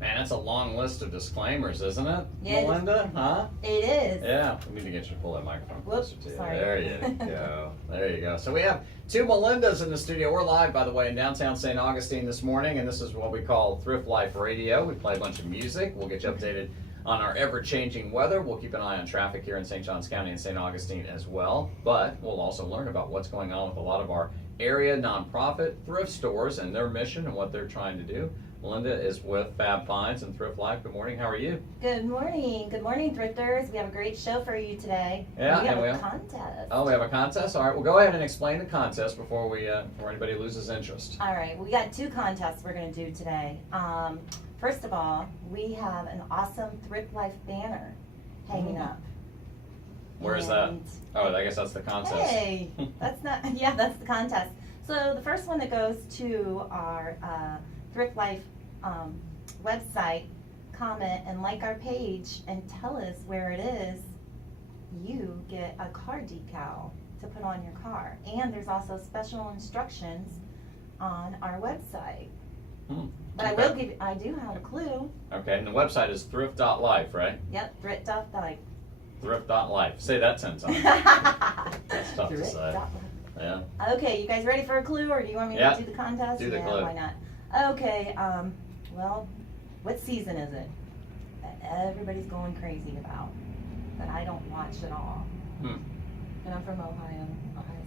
Man, that's a long list of disclaimers, isn't it, Yeah, Melinda? Huh? It is. Yeah, we need to get you to pull that microphone closer to you. Sorry. There you go. There you go. So we have two Melindas in the studio. We're live, by the way, in downtown St. Augustine this morning, and this is what we call Thrift Life Radio. We play a bunch of music. We'll get you updated on our ever-changing weather. We'll keep an eye on traffic here in St. Johns County and St. Augustine as well. But we'll also learn about what's going on with a lot of our area nonprofit thrift stores and their mission and what they're trying to do. Melinda is with Fab Finds and Thrift Life. Good morning. How are you? Good morning. Good morning, thrifters. We have a great show for you today. Yeah, we have and a contest. Oh, we have a contest? All right, well, go ahead and explain the contest before anybody loses interest. All right, we got two contests we're going to do today. First of all, we have an awesome Thrift Life banner hanging up. Where is that? Oh, I guess that's the contest. Hey, that's the contest. So the first one that goes to our Thrift Life website, comment and like our page and tell us where it is, you get a car decal to put on your car. And there's also special instructions on our website. But Okay. I do have a clue. Okay, and the website is thrift.life, right? Yep, thrift.life. Thrift.life. Say that 10 times. That's tough to say. Thrift.life. Yeah. Okay, you guys ready for a clue, or do you want me to do the contest? Do the yeah, clue. Why not? Okay, well, what season is it that everybody's going crazy about, that I don't watch at all? And I'm from Ohio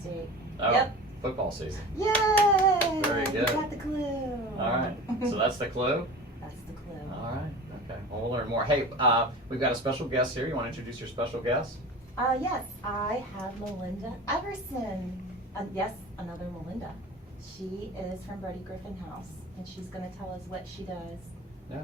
State. Oh, Yep. football season. Yay! Very good. You got the clue. All right, so that's the clue? That's the clue. All right, okay. Well, we'll learn more. Hey, we've got a special guest here. You want to introduce your special guest? Yes, I have Melinda Everson. Yes, another Melinda. She is from Griffin House, and she's going to tell us what she does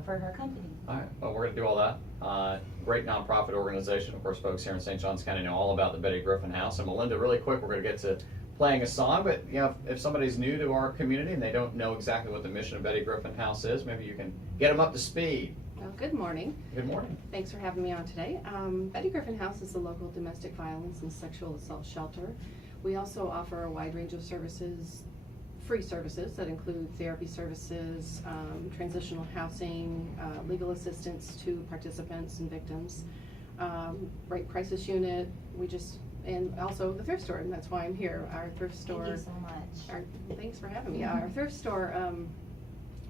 for her company. All right, well, we're going to do all that. Great nonprofit organization. Of course, folks here in St. Johns County know all about the Betty Griffin House. And Melinda, really quick, we're going to get to playing a song, but if somebody's new to our community and they don't know exactly what the mission of Betty Griffin House is, maybe you can get them up to speed. Well, good morning. Good morning. Thanks for having me on today. Betty Griffin House is the local domestic violence and sexual assault shelter. We also offer a wide range of services, free services that include therapy services, transitional housing, legal assistance to participants and victims, rape crisis unit. And also the thrift store, and that's why I'm here. Our thrift store. Thank you so much. Thanks for having me. Our thrift store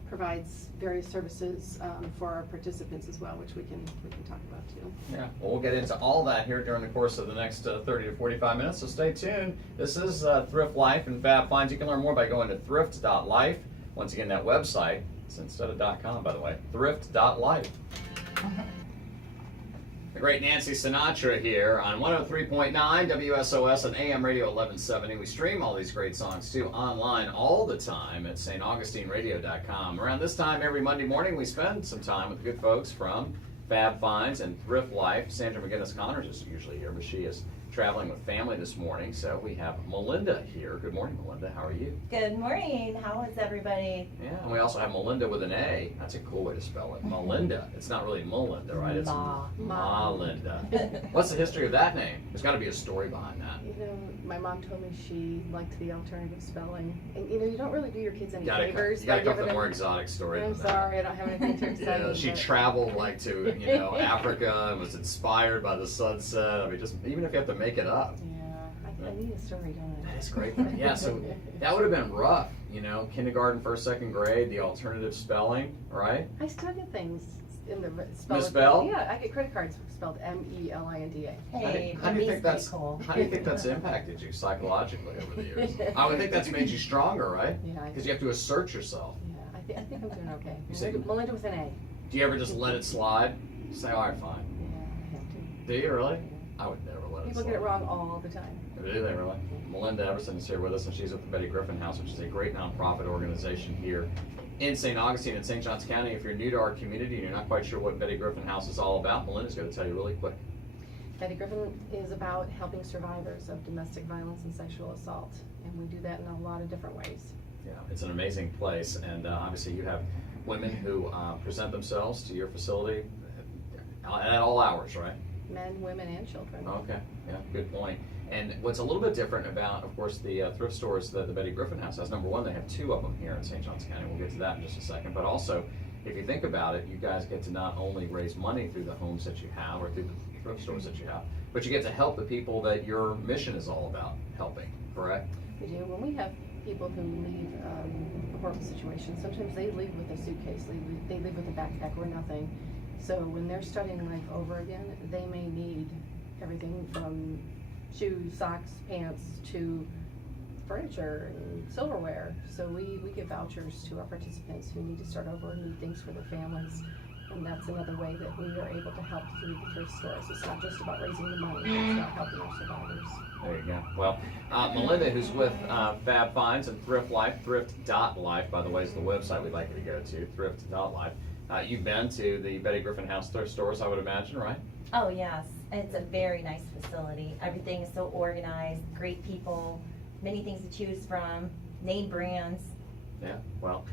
provides various services for our participants as well, which we can talk about too. Yeah, well, we'll get into all that here during the course of the next 30 to 45 minutes, so stay tuned. This is Thrift Life and Fab Finds. You can learn more by going to thrift.life. Once again, that website, it's instead of .com, by the way, thrift.life. The great Nancy Sinatra here on 103.9 WSOS and AM Radio 1170. We stream all these great songs too online all the time at staugustineradio.com. Around this time every Monday morning, we spend some time with the good folks from Fab Finds and Thrift Life. Sandra McGinnis-Connors is usually here, but she is traveling with family this morning. So we have Melinda here. Good morning, Melinda. How are you? Good morning. How is everybody? Yeah, and we also have Melinda with an A. That's a cool way to spell it. Melinda. It's not really Melinda, right? It's Malinda. What's the history of that name? There's got to be a story behind that. You know, my mom told me she liked the alternative spelling, and you don't really do your kids any favors. You gotta come up with a more exotic story. I'm sorry, I don't have anything too exciting. Yeah, she traveled to Africa and was inspired by the sunset. I mean, just even if you have to make it up. Yeah, I need a story, don't I? That's great. Yeah, so that would have been rough, kindergarten, first, second grade, the alternative spelling, right? I still get things in the spelling. Misspelled? Yeah, I get credit cards spelled Melinda. Hey, How do you think cool. How do you think that's impacted you psychologically over the years? I would think that's made you stronger, right? Yeah, Because you have to assert yourself. Yeah, I think I'm doing okay. You say- Melinda with an A. Do you ever just let it slide? Say, all right, fine. Yeah, I have to. Do you really? I would never let it People slide. get it wrong all the time. Do they really? Melinda Everson is here with us, and she's with the Betty Griffin House, which is a great nonprofit organization here in St. Augustine and St. Johns County. If you're new to our community and you're not quite sure what Betty Griffin House is all about, Melinda's going to tell you really quick. Betty Griffin is about helping survivors of domestic violence and sexual assault, and we do that in a lot of different ways. Yeah, it's an amazing place, and obviously you have women who present themselves to your facility at all hours, right? Men, women, and children. Okay, yeah, good point. And what's a little bit different about, of course, the thrift stores that the Betty Griffin House has, number one, they have two of them here in St. Johns County. We'll get to that in just a second. But also, if you think about it, you guys get to not only raise money through the homes that you have or through the thrift stores that you have, but you get to help the people that your mission is all about helping, correct? We do. When we have people who leave a horrible situation, sometimes they leave with a suitcase, they leave with a backpack or nothing. So when they're starting life over again, they may need everything from shoes, socks, pants, to furniture and silverware. So we give vouchers to our participants who need to start over and need things for their families. And that's another way that we are able to help through the thrift stores. It's not just about raising the money, it's about helping our survivors. There you go. Well, Melinda, who's with Fab Finds and Thrift Life, thrift.life, by the way, is the website we'd like you to go to, thrift.life. You've been to the Betty Griffin House thrift stores, I would imagine, right? Oh, yes. It's a very nice facility. Everything is so organized, great people, many things to choose from, name brands. Yeah, well,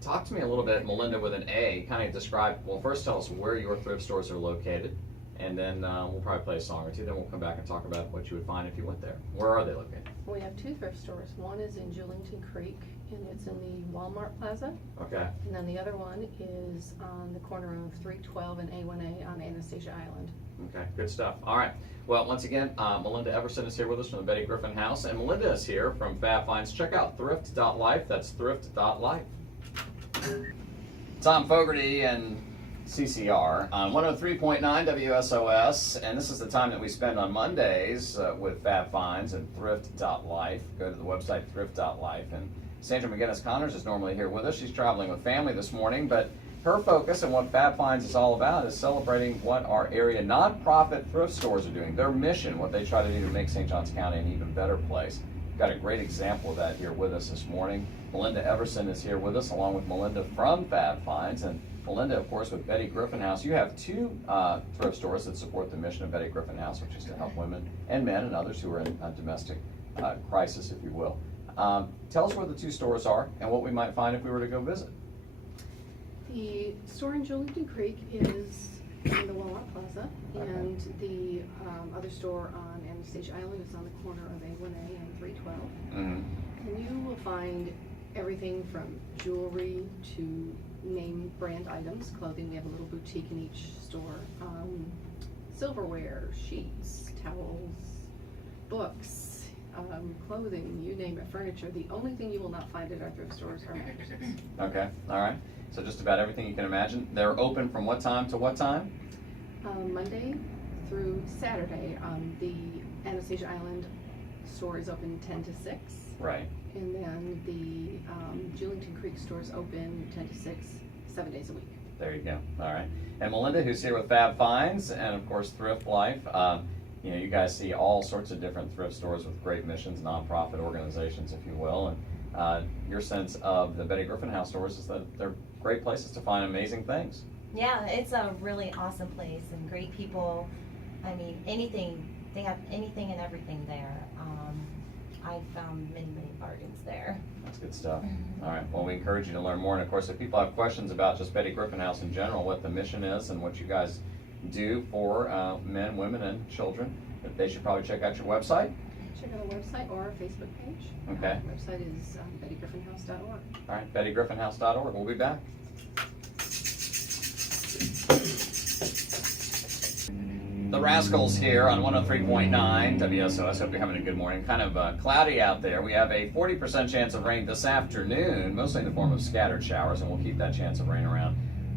talk to me a little bit, Melinda, with an A, kind of describe, well, first tell us where your thrift stores are located, and then we'll probably play a song or two, then we'll come back and talk about what you would find if you went there. Where are they located? We have two thrift stores. One is in Julington Creek, and it's in the Walmart Plaza. Okay. And then the other one is on the corner of 312 and A1A on Anastasia Island. Okay, good stuff. All right. Well, once again, Melinda Everson is here with us from the Betty Griffin House, and Melinda is here from Fab Finds. Check out thrift.life. That's thrift.life. Tom Fogarty and CCR on 103.9 WSOS, and this is the time that we spend on Mondays with Fab Finds and thrift.life. Go to the website thrift.life, and Sandra McGinnis-Connors is normally here with us. She's traveling with family this morning, but her focus and what Fab Finds is all about is celebrating what our area nonprofit thrift stores are doing, their mission, what they try to do to make St. Johns County an even better place. We've got a great example of that here with us this morning. Melinda Everson is here with us, along with Melinda from Fab Finds, and Melinda, of course, with Betty Griffin House. You have two thrift stores that support the mission of Betty Griffin House, which is to help women and men and others who are in a domestic crisis, if you will. Tell us where the two stores are and what we might find if we were to go visit. The store in Julington Creek is in the Walmart Plaza, and the other store on Anastasia Island is on the corner of A1A and 312. And you will find everything from jewelry to name brand items, clothing. We have a little boutique in each store. Silverware, sheets, towels, books, clothing, you name it, furniture. The only thing you will not find at our thrift stores are mattresses. Okay, all right. So just about everything you can imagine. They're open from what time to what time? Monday through Saturday. The Anastasia Island store is open 10 to 6. Right. And then the Julington Creek store is open 10 to 6, 7 days a week. There you go. All right. And Melinda, who's here with Fab Finds, and of course Thrift Life. You know, you guys see all sorts of different thrift stores with great missions, nonprofit organizations, if you will. And your sense of the Betty Griffin House stores is that they're great places to find amazing things. Yeah, it's a really awesome place and great people. I mean, anything, they have anything and everything there. I found many, many bargains there. That's good stuff. All right. Well, we encourage you to learn more. And of course, if people have questions about just Betty Griffin House in general, what the mission is and what you guys do for men, women, and children, that they should probably check out your website. Check out our website or our Facebook page. Okay. Our website is bettygriffinhouse.org. All right. BettyGriffinHouse.org. We'll be back. The Rascals here on 103.9 WSOS. Hope you're having a good morning. Kind of cloudy out there. We have a 40% chance of rain this afternoon, mostly in the form of scattered showers, and we'll keep that chance of rain around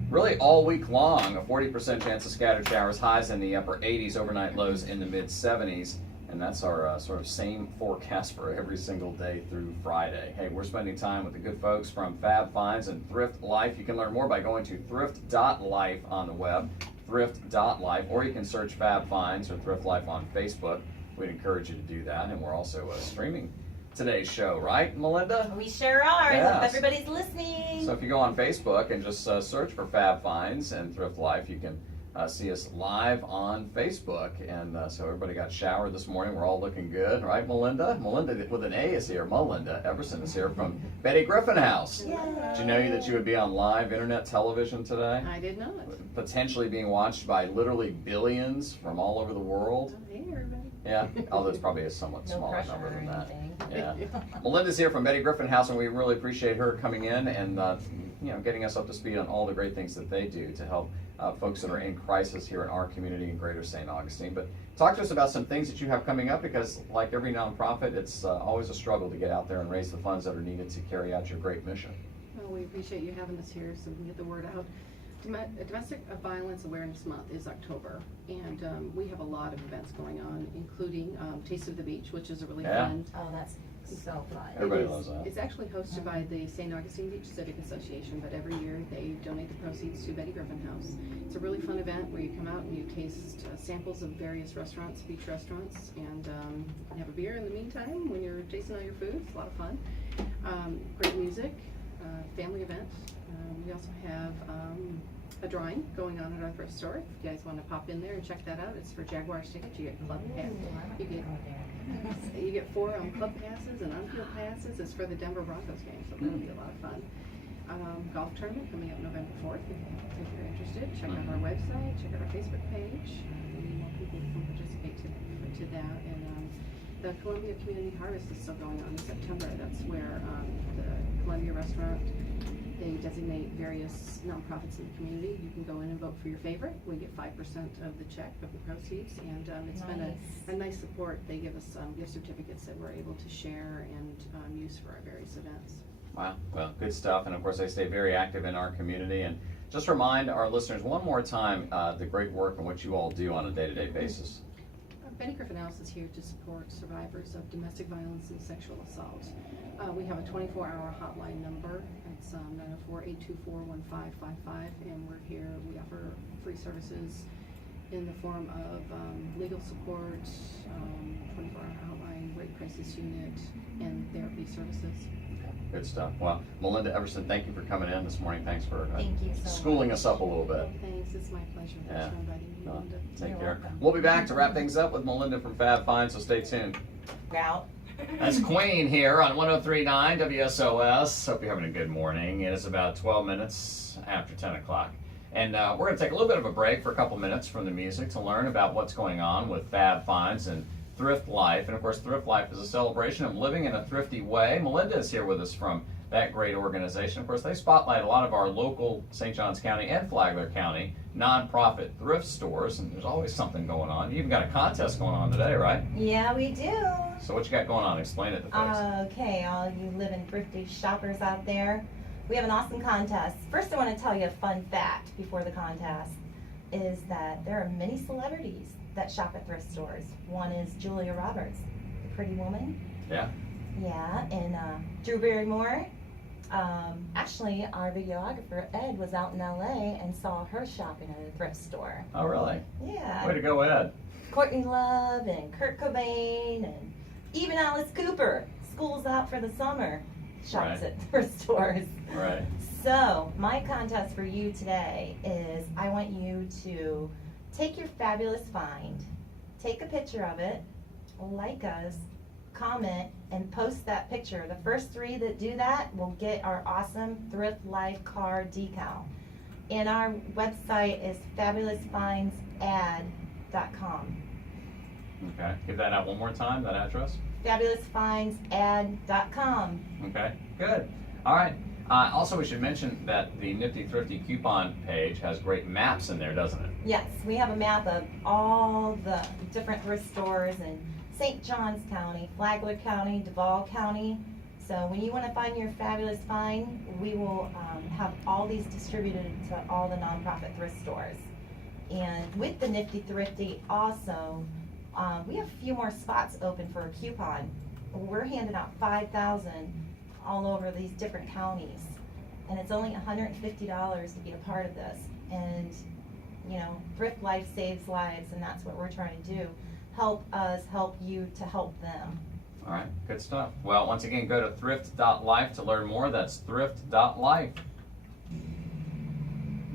really all week long. A 40% chance of scattered showers, highs in the upper 80s, overnight lows in the mid 70s. And that's our sort of same forecast for every single day through Friday. Hey, we're spending time with the good folks from Fab Finds and Thrift Life. You can learn more by going to thrift.life on the web, thrift.life, or you can search Fab Finds or Thrift Life on Facebook. We'd encourage you to do that. And we're also streaming today's show, right, Melinda? We sure are. Yes. I hope everybody's listening. So if you go on Facebook and just search for Fab Finds and Thrift Life, you can see us live on Facebook. And so everybody got showered this morning. We're all looking good, right, Melinda? Melinda with an A is here. Melinda Everson is here from Betty Griffin House. Yay. Did you know that you would be on live internet television today? I did not. Potentially being watched by literally billions from all over the world. Hey, everybody. Yeah, although it's probably a somewhat No smaller pressure number or than that. anything. Yeah. Melinda's here from Griffin House, and we really appreciate her coming in and getting us up to speed on all the great things that they do to help folks that are in crisis here in our community in Greater St. Augustine. But talk to us about some things that you have coming up, because like every nonprofit, it's always a struggle to get out there and raise the funds that are needed to carry out your great mission. Well, we appreciate you having us here so we can get the word out. Domestic Violence Awareness Month is October, and we have a lot of events going on, including Taste of the Beach, which is a really fun. Oh, that's so fun. Everybody It is- loves that. It's actually hosted by the St. Augustine Beach Civic Association, but every year they donate the proceeds to Griffin House. It's a really fun event where you come out and you taste samples of various restaurants, beach restaurants, and have a beer in the meantime when you're tasting all your food. It's a lot of fun. Great music, family event. We also have a drawing going on at our thrift store. If you guys want to pop in there and check that out, it's for Jaguars tickets. You get club pass. You get 4 club passes and on-field passes. It's for the Denver Broncos game, so that'll be a lot of fun. Golf tournament coming up November 4th. If you're interested, check out our website, check out our Facebook page. We need more people who can participate to that. And the Columbia Community Harvest is still going on in September. That's where the Columbia restaurant, they designate various nonprofits in the community. You can go in and vote for your favorite. We get 5% of the check of the proceeds, and it's been a nice support. They give us gift certificates that we're able to share and use for our various events. Wow, well, good stuff, and of course they stay very active in our community. And just remind our listeners one more time the great work and what you all do on a day-to-day basis. Griffin House is here to support survivors of domestic violence and sexual assault. We have a 24-hour hotline number. It's 904-824-1555, and we're here. We offer free services in the form of legal support, 24-hour hotline, rape crisis unit, and therapy services. Good stuff. Well, Melinda Everson, thank you for coming in this morning. Thanks for Thank you so schooling much. us up a little bit. Thanks, it's my pleasure. Thanks for inviting me, Melinda. Take You're care. welcome. We'll be back to wrap things up with Melinda from Fab Fine, so stay tuned. Out. That's Queen here on 103.9 WSOS. Hope you're having a good morning. It is about 12 minutes after 10 o'clock. And we're going to take a little bit of a break for a couple minutes from the music to learn about what's going on with Fab Finds and Thrift Life. And of course, Thrift Life is a celebration of living in a thrifty way. Melinda is here with us from that great organization. Of course, they spotlight a lot of our local St. Johns County and Flagler County nonprofit thrift stores, and there's always something going on. You even got a contest going on today, right? Yeah, we do. So what you got going on? Explain it to folks. Okay, all you living thrifty shoppers out there, we have an awesome contest. First, I want to tell you a fun fact before the contest is that there are many celebrities that shop at thrift stores. One is Julia Roberts, the pretty woman. Yeah. Yeah, and Drew Barrymore. Actually, our videographer, Ed, was out in LA and saw her shopping at a thrift store. Oh, really? Yeah. Way to go, Ed. Courtney Love and Kurt Cobain and even Alice Cooper. School's out for the summer. Shops Right. at thrift stores. Right. So, my contest for you today is I want you to take your fabulous find, take a picture of it, like us, comment, and post that picture. The first 3 that do that will get our awesome Thrift Life card decal. And our website is fabulousfindsad.com. Okay. Give that out one more time, that address. fabulousfindsad.com. Okay. Good. All right. Also, we should mention that the Nifty Thrifty coupon page has great maps in there, doesn't it? Yes, we have a map of all the different thrift stores in St. Johns County, Flagler County, Duval County. So when you want to find your fabulous find, we will have all these distributed to all the nonprofit thrift stores. And with the Nifty Thrifty also, we have a few more spots open for a coupon. We're handing out 5,000 all over these different counties. And it's only $150 to be a part of this. And, you know, Thrift Life saves lives, and that's what we're trying to do. Help us help you to help them. All right. Good stuff. Well, once again, go to thrift.life to learn more. That's thrift.life.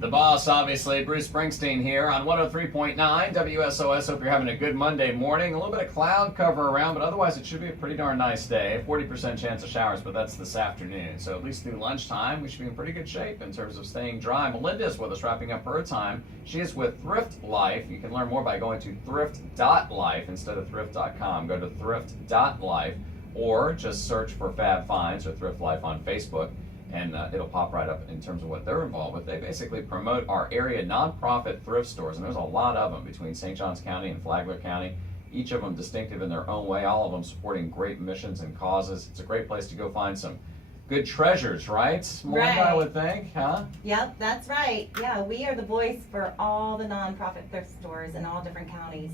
The boss, obviously, Bruce Springsteen here on 103.9 WSOS. Hope you're having a good Monday morning. A little bit of cloud cover around, but otherwise it should be a pretty darn nice day. 40% chance of showers, but that's this afternoon. So at least through lunchtime, we should be in pretty good shape in terms of staying dry. Melinda is with us, wrapping up her time. She is with Thrift Life. You can learn more by going to thrift.life instead of thrift.com. Go to thrift.life or just search for Fab Finds or Thrift Life on Facebook. And it'll pop right up in terms of what they're involved with. They basically promote our area nonprofit thrift stores, and there's a lot of them between St. Johns County and Flagler County, each of them distinctive in their own way, all of them supporting great missions and causes. It's a great place to go find some good treasures, right? Melinda, I would think, huh? Yep, that's right. Yeah, we are the voice for all the nonprofit thrift stores in all different counties.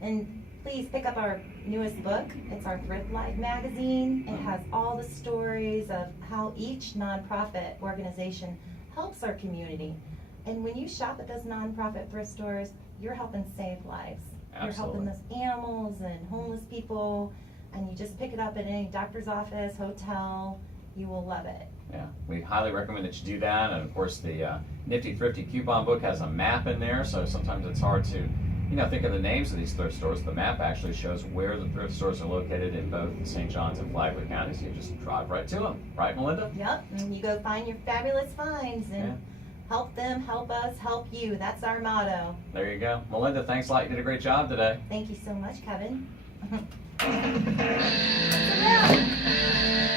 And please pick up our newest book. It's our Thrift Life magazine. It has all the stories of how each nonprofit organization helps our community. And when you shop at those nonprofit thrift stores, you're helping save lives. Absolutely. You're helping those animals and homeless people, and you just pick it up at any doctor's office, hotel. You will love it. Yeah, we highly recommend that you do that. And of course, the Nifty Thrifty coupon book has a map in there, so sometimes it's hard to think of the names of these thrift stores. The map actually shows where the thrift stores are located in both St. Johns and Flagler counties. You just drive right to them. Right, Melinda? Yep, and you go find your fabulous finds and help them, help us, help you. That's our motto. There you go. Melinda, thanks a lot. You did a great job today. Thank you so much, Kevin. That's a wrap.